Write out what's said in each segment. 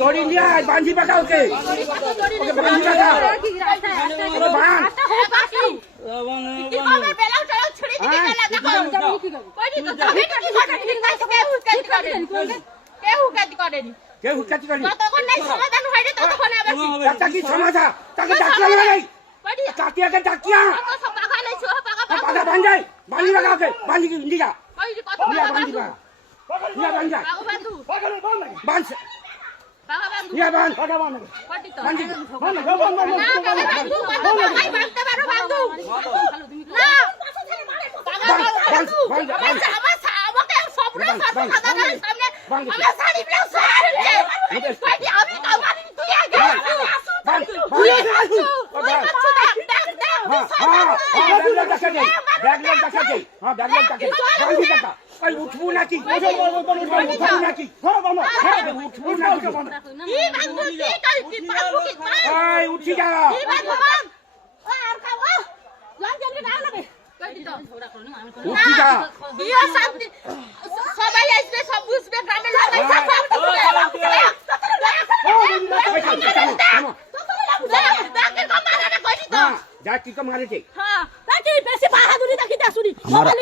দড়ি নিয়ে বাঁধি পাকা ওকে বাঁধি পাকা কেউ হুকাতি করেনি কি সমাধা তাকে ডাকিয়া নাই কাটিয়াকে ডাকিয়া বাধা বাঁধাই বাঁধি পাকা ওকে বাঁধি নিয়া বাঁধি পাকা নিয়া বাঁধি বাঁধ নিয়া বাঁধ বাঁধি উঠবো নাকি উঠি যা উঠি যা সবাই আসবে সব বুঝবে গ্রামের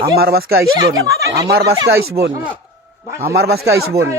আমার বাসকে আইসবনি আমার বাসকে আইসবনি আমার বাসকে আইসবনি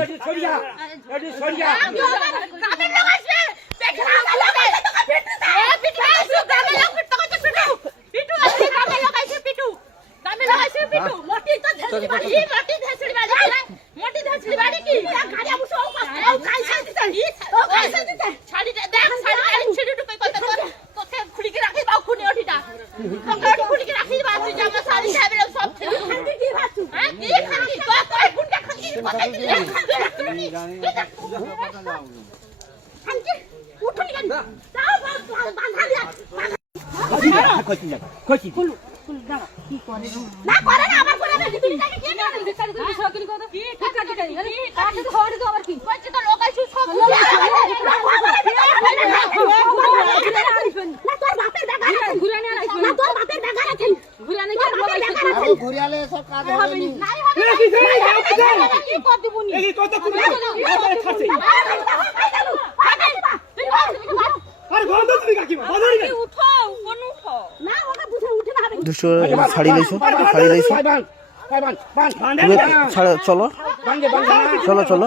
ছাড়ি লাইছো চলো চলো চলো